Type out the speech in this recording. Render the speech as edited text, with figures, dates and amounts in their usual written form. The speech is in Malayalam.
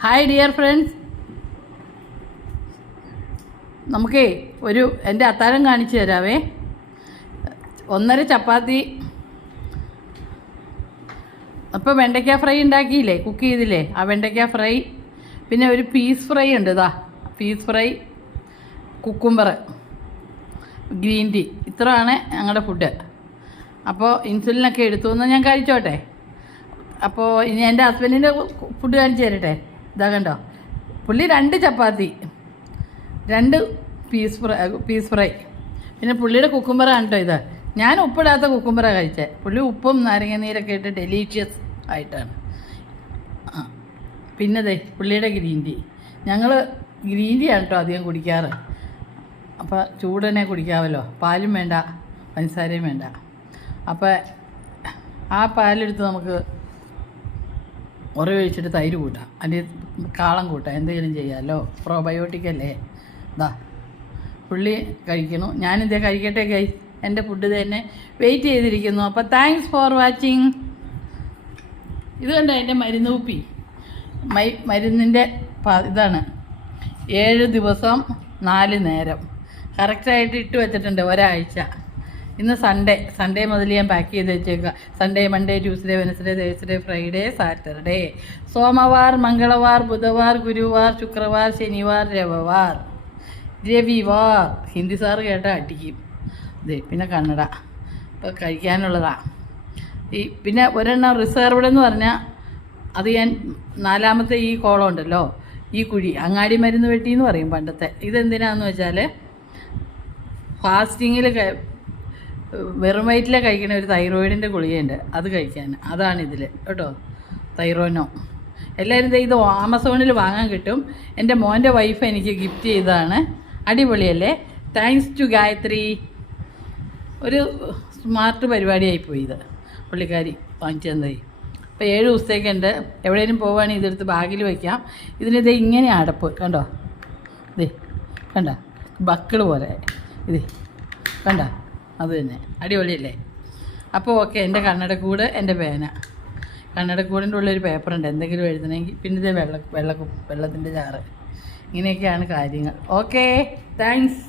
ഹായ് ഡിയർ ഫ്രണ്ട്സ്, നമുക്കേ എൻ്റെ അത്താഴം കാണിച്ചു തരാവേ. 1.5 ചപ്പാത്തി. അപ്പോൾ വെണ്ടയ്ക്ക ഫ്രൈ ഉണ്ടാക്കിയില്ലേ, കുക്ക് ചെയ്തില്ലേ, ആ വെണ്ടയ്ക്ക ഫ്രൈ. പിന്നെ ഒരു പീസ് ഫ്രൈ ഉണ്ട്, peas fry, cucumber, green tea. ഇത്രയാണ് ഞങ്ങളുടെ ഫുഡ്. അപ്പോൾ ഇൻസുലിനൊക്കെ എടുത്തു എന്ന് ഞാൻ കഴിച്ചോട്ടെ. അപ്പോൾ ഇനി എൻ്റെ ഹസ്ബൻഡിൻ്റെ ഫുഡ് കാണിച്ചു തരട്ടെ. ഇതാ കണ്ടോ, പുള്ളി 2 ചപ്പാത്തി, 2 പീസ് ഫ്രൈ. പിന്നെ പുള്ളിയുടെ കുക്കുംബറാണ് കേട്ടോ ഇത്. ഞാൻ ഉപ്പിടാത്ത കുക്കുംബറാണ് കഴിച്ചത്. പുള്ളി ഉപ്പും നാരങ്ങ നീരൊക്കെ ഇട്ട് ഡെലീഷ്യസ് ആയിട്ടാണ്. പിന്നെ പുള്ളിയുടെ ഗ്രീൻ ടീ. ഞങ്ങൾ ഗ്രീൻ ടീ ആണ് കേട്ടോ അധികം കുടിക്കാറ്. അപ്പോൾ ചൂടനെ കുടിക്കാമല്ലോ, പാലും വേണ്ട പഞ്ചസാരയും വേണ്ട. അപ്പോൾ ആ പാലെടുത്ത് നമുക്ക് ഉറവൊഴിച്ചിട്ട് തൈര് കൂട്ടാം, അല്ലെങ്കിൽ കാളം കൂട്ടാം, എന്തെങ്കിലും ചെയ്യാമല്ലോ. പ്രോബയോട്ടിക് അല്ലേ. പുള്ളി കഴിക്കണു, ഞാനിതേ കഴിക്കട്ടെ ഗൈസ്. എൻ്റെ ഫുഡ് തന്നെ വെയിറ്റ് ചെയ്തിരിക്കുന്നു. അപ്പോൾ താങ്ക്സ് ഫോർ വാച്ചിങ്. ഇത് കണ്ടോ എൻ്റെ മരുന്ന് കുപ്പി. മരുന്നിൻ്റെ ഇതാണ്. 7 ദിവസം 4 നേരം കറക്റ്റായിട്ട് ഇട്ട് വെച്ചിട്ടുണ്ട്, ഒരാഴ്ച. ഇന്ന് സൺഡേ മുതൽ ഞാൻ പാക്ക് ചെയ്ത് വെച്ചേക്കുക. Sunday, Monday, Tuesday, Wednesday, Thursday, Friday, Saturday, സോമവാർ, മംഗളവാർ, ബുധവാർ, ഗുരുവാർ, ശുക്രവാർ, ശനിവാർ, രവിവാർ. ഹിന്ദി സാറ് കേട്ടാൽ അടിക്കും. പിന്നെ കന്നഡ. ഇപ്പോൾ കഴിക്കാനുള്ളതാണ്. പിന്നെ ഒരെണ്ണം റിസർവ്ഡ് എന്ന് പറഞ്ഞാൽ അത് ഞാൻ 4ാമത്തെ ഈ കോളം ഉണ്ടല്ലോ, ഈ കുഴി, അങ്ങാടി മരുന്ന് വെട്ടി എന്ന് പറയും പണ്ടത്തെ. ഇതെന്തിനാന്ന് വെച്ചാൽ ഫാസ്റ്റിങ്ങിൽ വെറും വയറ്റിൽ കഴിക്കുന്ന ഒരു തൈറോയിഡിൻ്റെ ഗുളികയുണ്ട്, അത് കഴിക്കാൻ. അതാണ് ഇതിൽ കേട്ടോ, തൈറോനോ. എല്ലാവരും ഇത് ആമസോണിൽ വാങ്ങാൻ കിട്ടും. എൻ്റെ മോൻ്റെ വൈഫ് എനിക്ക് ഗിഫ്റ്റ് ചെയ്തതാണ്. അടിപൊളിയല്ലേ. Thanks to Gayathri. ഒരു സ്മാർട്ട് പരിപാടിയായിപ്പോയി ഇത്, പുള്ളിക്കാരി വാങ്ങിച്ചു തന്നത്. അപ്പോൾ 7 ദിവസത്തേക്കുണ്ട്. എവിടെയെങ്കിലും പോവുകയാണെങ്കിൽ ഇതെടുത്ത് ബാഗിൽ വയ്ക്കാം. ഇതിനിത് ഇങ്ങനെ അടപ്പ് കണ്ടോ, കണ്ട ബക്കിൾ പോലെ കണ്ട, അത് തന്നെ അടിപൊളിയല്ലേ. അപ്പോൾ ഓക്കെ. എൻ്റെ കണ്ണടക്കൂട്, എൻ്റെ പേന, കണ്ണടക്കൂടിൻ്റെ ഉള്ളൊരു പേപ്പറുണ്ട് എന്തെങ്കിലും എഴുതണമെങ്കിൽ. പിന്നെ ഇത് വെള്ളത്തിൻ്റെ ചാറ്. ഇങ്ങനെയൊക്കെയാണ് കാര്യങ്ങൾ. Okay, thanks.